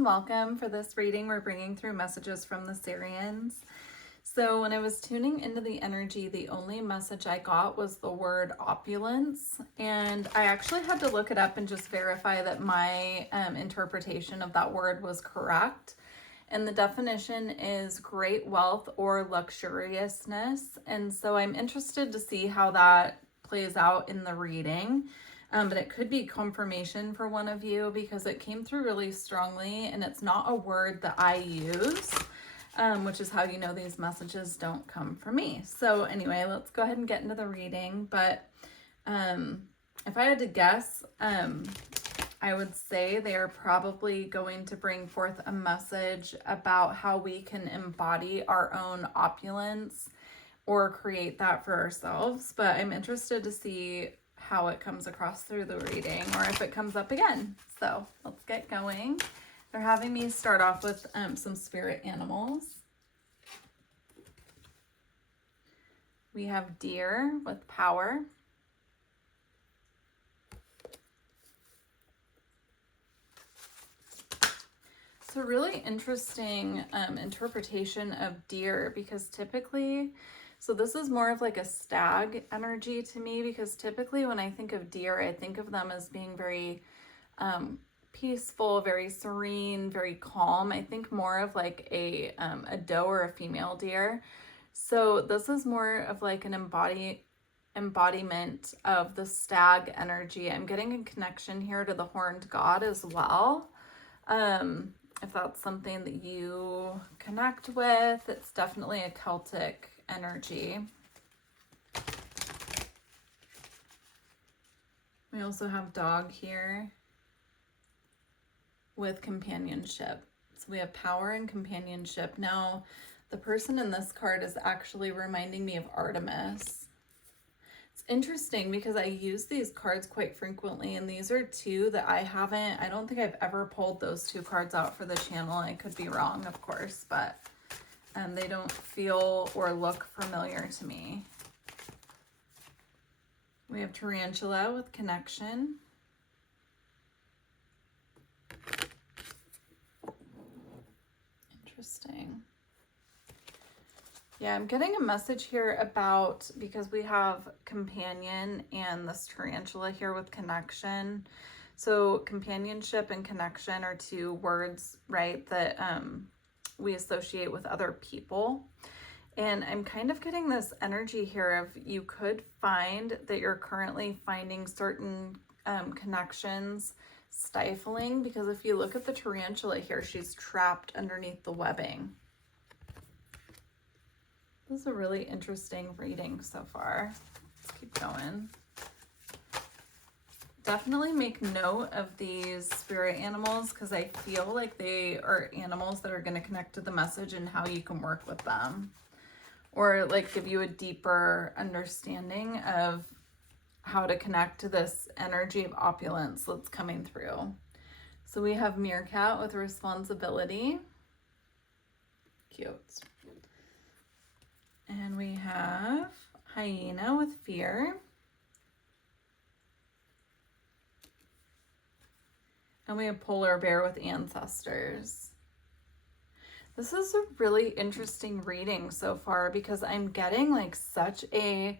and welcome. For this reading, we're bringing through messages from the Sirians. So when I was tuning into the energy, the only message I got was the word opulence. And I actually had to look it up and just verify that my interpretation of that word was correct. And the definition is great wealth or luxuriousness. And so I'm interested to see how that plays out in the reading. But it could be confirmation for one of you because it came through really strongly and it's not a word that I use, which is how you know these messages don't come from me. So anyway, let's go ahead and get into the reading. But if I had to guess, I would say they are probably going to bring forth a message about how we can embody our own opulence or create that for ourselves. But I'm interested to see how it comes across through the reading or if it comes up again. So let's get going. They're having me start off with some spirit animals. We have deer with power. It's a really interesting interpretation of deer because typically, so this is more of like a stag energy to me because typically when I think of deer, I think of them as being very peaceful, very serene, very calm. I think more of like a doe or a female deer. So this is more of like an embodiment of the stag energy. I'm getting a connection here to the horned god as well. If that's something that you connect with, it's definitely a Celtic energy. We also have dog here with companionship. So we have power and companionship. Now, the person in this card is actually reminding me of Artemis. It's interesting because I use these cards quite frequently, and these are two that I don't think I've ever pulled those two cards out for the channel. I could be wrong, of course, but they don't feel or look familiar to me. We have Tarantula with connection. Interesting. Yeah, I'm getting a message here about, because we have companion and this tarantula here with connection. So companionship and connection are two words, right, that we associate with other people. And I'm kind of getting this energy here of you could find that you're currently finding certain connections stifling, because if you look at the tarantula here, she's trapped underneath the webbing. This is a really interesting reading so far. Let's keep going. Definitely make note of these spirit animals because I feel like they are animals that are going to connect to the message and how you can work with them, or like give you a deeper understanding of how to connect to this energy of opulence that's coming through. So we have meerkat with responsibility. Cute. And we have hyena with fear. And we have polar bear with ancestors. This is a really interesting reading so far because I'm getting like such a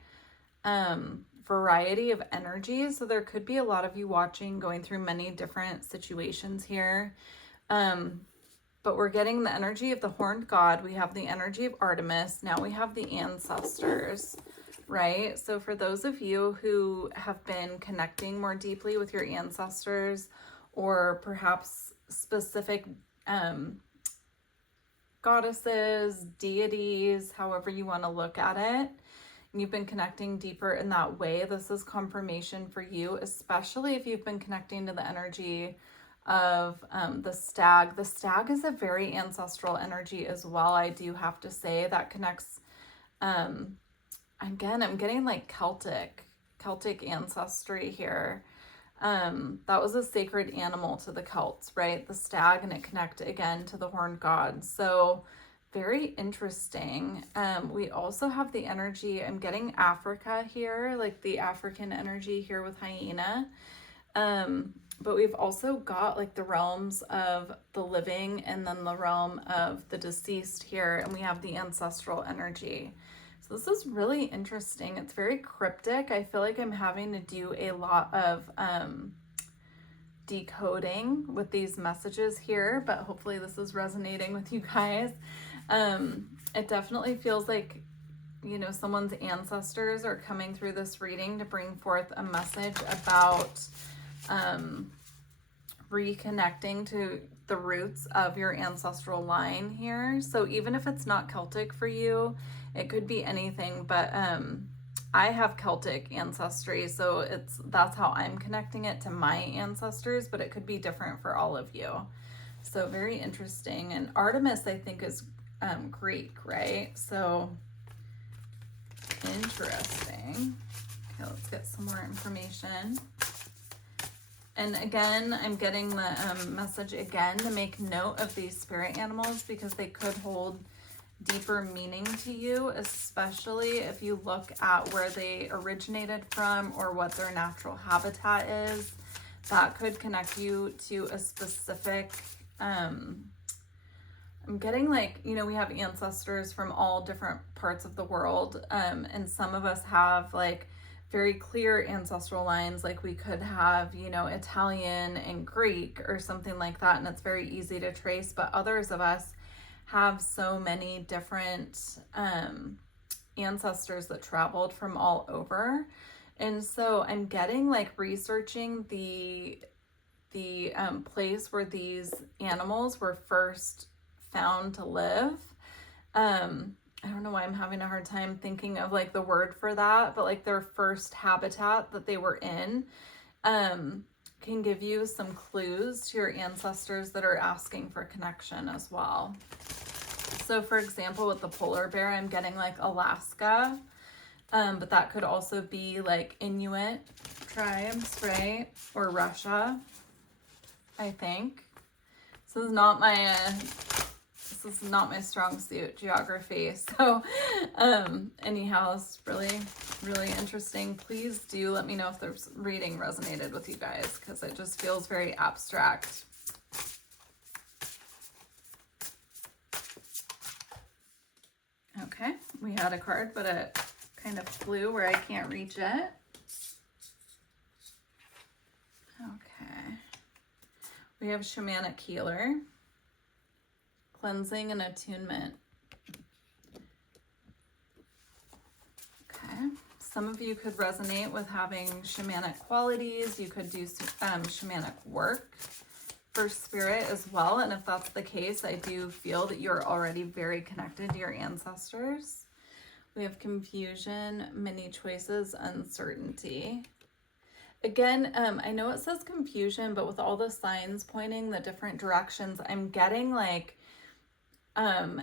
variety of energies. So there could be a lot of you watching going through many different situations here. But we're getting the energy of the horned god. We have the energy of Artemis. Now we have the ancestors, right? So for those of you who have been connecting more deeply with your ancestors, or perhaps specific goddesses, deities, however you want to look at it, and you've been connecting deeper in that way, this is confirmation for you, especially if you've been connecting to the energy of the stag. The stag is a very ancestral energy as well. I do have to say that connects, again, I'm getting like Celtic ancestry here. That was a sacred animal to the Celts, right? The stag, and it connected again to the horned god. So very interesting. We also have the energy, I'm getting Africa here, like the African energy here with hyena. But we've also got like the realms of the living and then the realm of the deceased here, and we have the ancestral energy. So this is really interesting. It's very cryptic. I feel like I'm having to do a lot of decoding with these messages here, but hopefully this is resonating with you guys. It definitely feels like, you know, someone's ancestors are coming through this reading to bring forth a message about reconnecting to the roots of your ancestral line here. So even if it's not Celtic for you, it could be anything, but I have Celtic ancestry, so that's how I'm connecting it to my ancestors, but it could be different for all of you. So very interesting. And Artemis, I think, is Greek, right? So interesting. Okay, let's get some more information. And again, I'm getting the message again to make note of these spirit animals because they could hold deeper meaning to you, especially if you look at where they originated from or what their natural habitat is. That could connect you to a specific, I'm getting like, you know, we have ancestors from all different parts of the world, and some of us have like very clear ancestral lines, like we could have, you know, Italian and Greek or something like that, and it's very easy to trace, but others of us have so many different ancestors that traveled from all over. And so I'm getting like researching the place where these animals were first found to live. I don't know why I'm having a hard time thinking of like the word for that, but like their first habitat that they were in can give you some clues to your ancestors that are asking for connection as well. So for example, with the polar bear, I'm getting like Alaska, but that could also be like Inuit tribes, right? Or Russia, I think. This is not my strong suit, geography. So anyhow, it's really, really interesting. Please do let me know if this reading resonated with you guys, because it just feels very abstract. Okay, we had a card, but it kind of flew where I can't reach it. Okay. We have shamanic healer, cleansing and attunement. Okay. Some of you could resonate with having shamanic qualities. You could do shamanic work for spirit as well. And if that's the case, I do feel that you're already very connected to your ancestors. We have confusion, many choices, uncertainty. Again, I know it says confusion, but with all the signs pointing the different directions, I'm getting like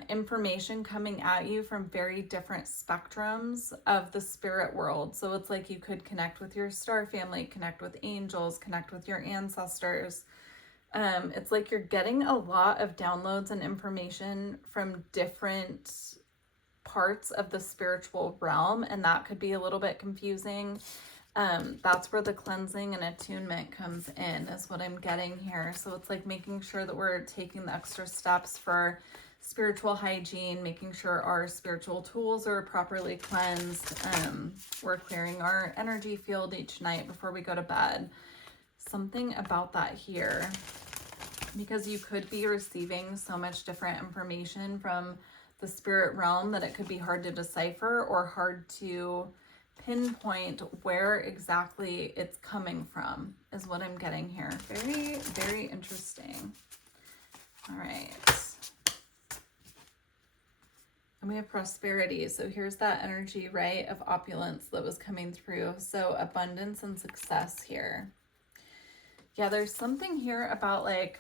information coming at you from very different spectrums of the spirit world. So it's like you could connect with your star family, connect with angels, connect with your ancestors. It's like you're getting a lot of downloads and information from different parts of the spiritual realm, and that could be a little bit confusing. That's where the cleansing and attunement comes in, is what I'm getting here. So it's like making sure that we're taking the extra steps for spiritual hygiene, making sure our spiritual tools are properly cleansed. We're clearing our energy field each night before we go to bed. Something about that here, because you could be receiving so much different information from the spirit realm that it could be hard to decipher or hard to pinpoint where exactly it's coming from, is what I'm getting here. Very, very interesting. All right. And we have prosperity. So here's that energy, right, of opulence that was coming through. So abundance and success here. Yeah, there's something here about like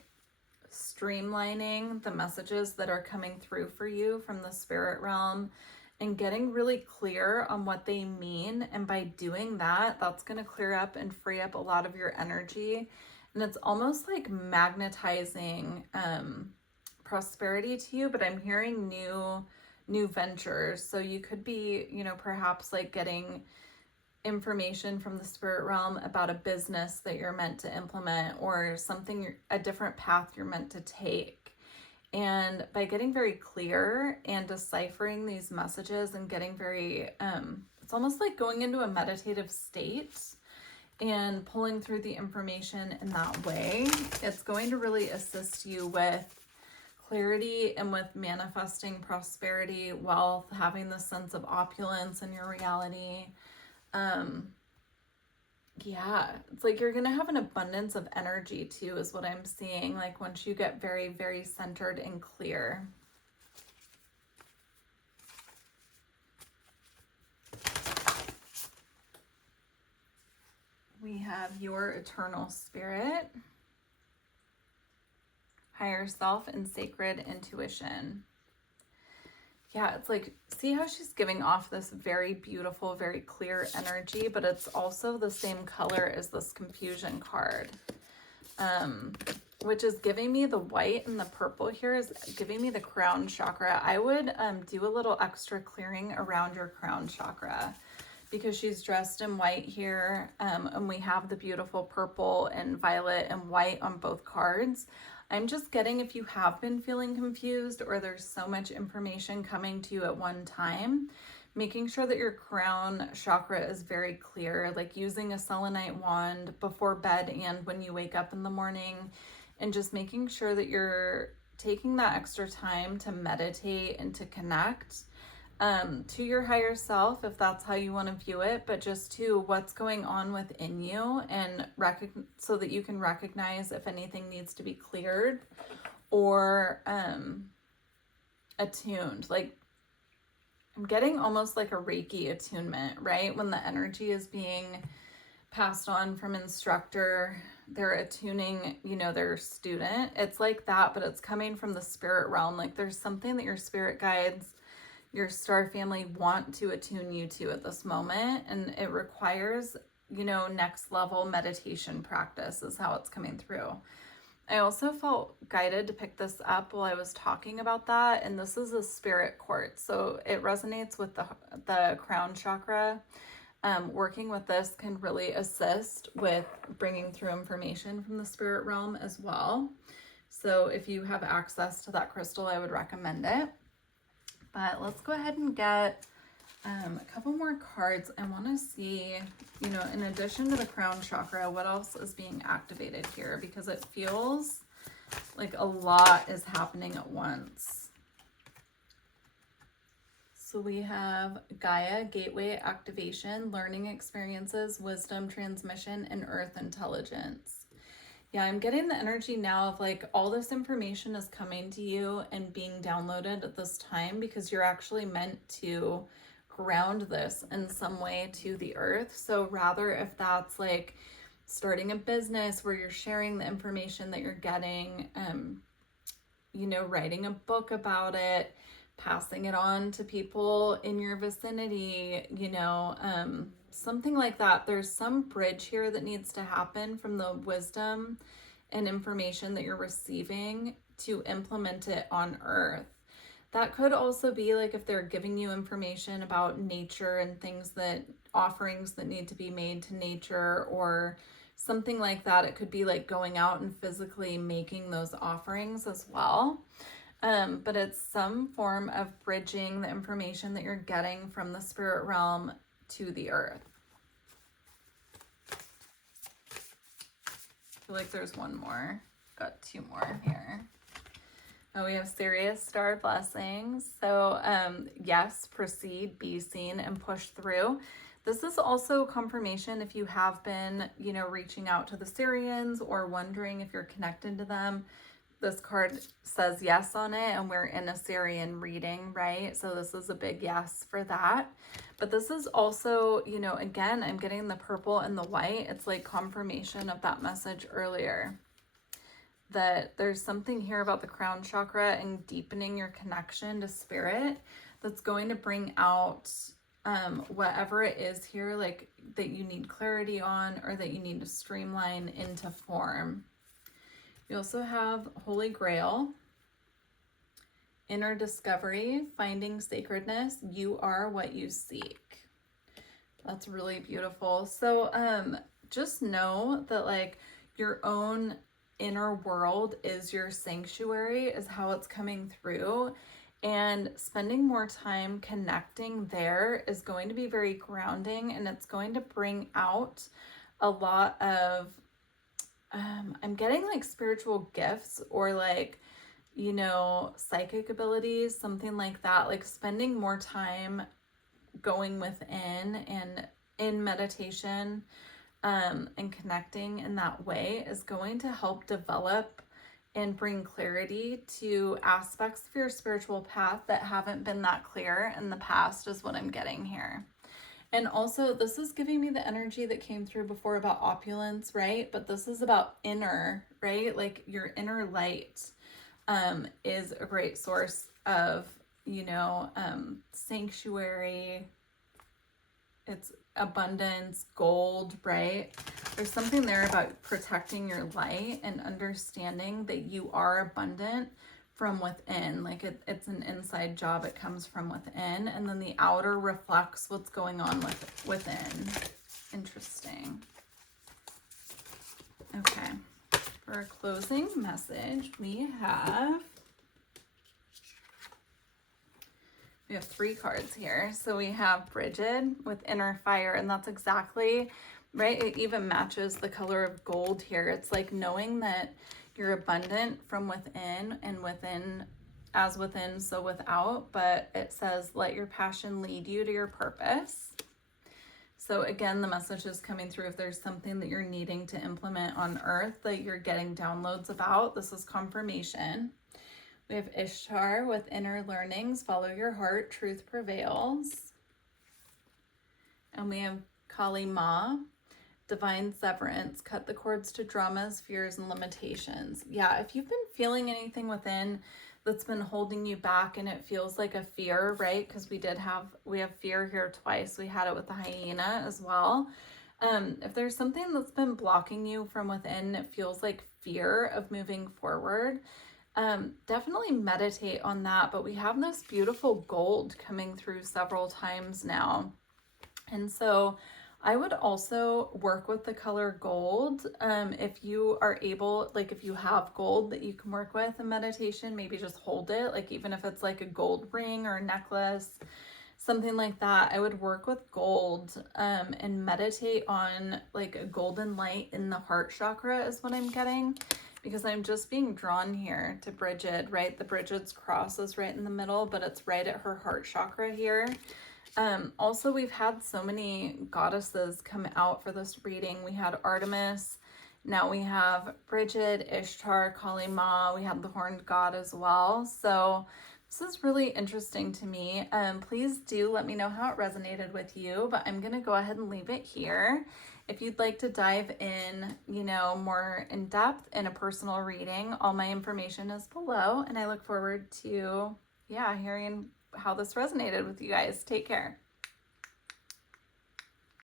streamlining the messages that are coming through for you from the spirit realm and getting really clear on what they mean. And by doing that, that's going to clear up and free up a lot of your energy. And it's almost like magnetizing prosperity to you, but I'm hearing new ventures. So you could be, you know, perhaps like getting information from the spirit realm about a business that you're meant to implement, or something, a different path you're meant to take. And by getting very clear and deciphering these messages and getting very, it's almost like going into a meditative state and pulling through the information in that way, it's going to really assist you with clarity and with manifesting prosperity, wealth, having this sense of opulence in your reality. Yeah, it's like you're gonna have an abundance of energy too, is what I'm seeing, like once you get very, very centered and clear. We have your eternal spirit, higher self, and sacred intuition. Yeah, it's like, see how she's giving off this very beautiful, very clear energy, but it's also the same color as this confusion card, which is giving me the white, and the purple here is giving me the crown chakra. I would do a little extra clearing around your crown chakra, because she's dressed in white here, and we have the beautiful purple and violet and white on both cards. I'm just getting, if you have been feeling confused or there's so much information coming to you at one time, making sure that your crown chakra is very clear, like using a selenite wand before bed and when you wake up in the morning, and just making sure that you're taking that extra time to meditate and to connect to your higher self, if that's how you want to view it, but just to what's going on within you, and so that you can recognize if anything needs to be cleared or attuned. Like, I'm getting almost like a Reiki attunement, right? When the energy is being passed on from instructor, they're attuning, their student. It's like that, but it's coming from the spirit realm. Like, there's something that your spirit guides, your star family, want to attune you to at this moment, and it requires, next level meditation practice is how it's coming through. I also felt guided to pick this up while I was talking about that, and this is a spirit quartz, so it resonates with the crown chakra. Working with this can really assist with bringing through information from the spirit realm as well. So if you have access to that crystal, I would recommend it. But let's go ahead and get a couple more cards. I want to see, in addition to the crown chakra, what else is being activated here, because it feels like a lot is happening at once. So we have Gaia, gateway activation, learning experiences, wisdom transmission, and earth intelligence. Yeah, I'm getting the energy now of like all this information is coming to you and being downloaded at this time, because you're actually meant to ground this in some way to the earth. So rather, if that's like starting a business where you're sharing the information that you're getting, writing a book about it, passing it on to people in your vicinity, something like that. There's some bridge here that needs to happen from the wisdom and information that you're receiving to implement it on earth. That could also be like if they're giving you information about nature and things, that offerings that need to be made to nature or something like that. It could be like going out and physically making those offerings as well. But it's some form of bridging the information that you're getting from the spirit realm to the earth. I feel like there's one more. Got two more here. Oh, we have Sirian Star blessings. So yes, proceed, be seen, and push through. This is also confirmation if you have been, reaching out to the Sirians or wondering if you're connected to them. This card says yes on it, and we're in a Sirian reading, right? So this is a big yes for that. But this is also, again, I'm getting the purple and the white. It's like confirmation of that message earlier, that there's something here about the crown chakra and deepening your connection to spirit that's going to bring out whatever it is here, like that you need clarity on or that you need to streamline into form. You also have Holy Grail, inner discovery, finding sacredness, you are what you seek. That's really beautiful. So just know that like your own inner world is your sanctuary, is how it's coming through. And spending more time connecting there is going to be very grounding, and it's going to bring out a lot of I'm getting like spiritual gifts or like, you know, psychic abilities, something like that. Like spending more time going within and in meditation and connecting in that way is going to help develop and bring clarity to aspects of your spiritual path that haven't been that clear in the past, is what I'm getting here. And also, this is giving me the energy that came through before about opulence, right? But this is about inner, right? Like your inner light is a great source of, you know, sanctuary. It's abundance, gold, right? There's something there about protecting your light and understanding that you are abundant from within. Like it's an inside job. It comes from within, and then the outer reflects what's going on within. Interesting. Okay. For our closing message, we have 3 cards here. So we have Bridget with inner fire, and that's exactly right. It even matches the color of gold here. It's like knowing that you're abundant from within, and within, as within, so without. But it says, let your passion lead you to your purpose. So again, the message is coming through. If there's something that you're needing to implement on earth that you're getting downloads about, this is confirmation. We have Ishtar with inner learnings, follow your heart, truth prevails. And we have Kali Ma, divine severance, cut the cords to dramas, fears, and limitations. Yeah, if you've been feeling anything within that's been holding you back, and it feels like a fear, right? Because we have fear here twice. We had it with the hyena as well. If there's something that's been blocking you from within, it feels like fear of moving forward. Definitely meditate on that. But we have this beautiful gold coming through several times now. And so I would also work with the color gold. If you are able, like if you have gold that you can work with in meditation, maybe just hold it. Like even if it's like a gold ring or a necklace, something like that, I would work with gold and meditate on like a golden light in the heart chakra is what I'm getting. Because I'm just being drawn here to Bridget, right? The Bridget's cross is right in the middle, but it's right at her heart chakra here. Also, we've had so many goddesses come out for this reading. We had Artemis, now we have Bridget, Ishtar, Kali Ma, we have the horned god as well. So this is really interesting to me. Please do let me know how it resonated with you, but I'm going to go ahead and leave it here. If you'd like to dive in, you know, more in depth in a personal reading, all my information is below, and I look forward to, hearing how this resonated with you guys. Take care.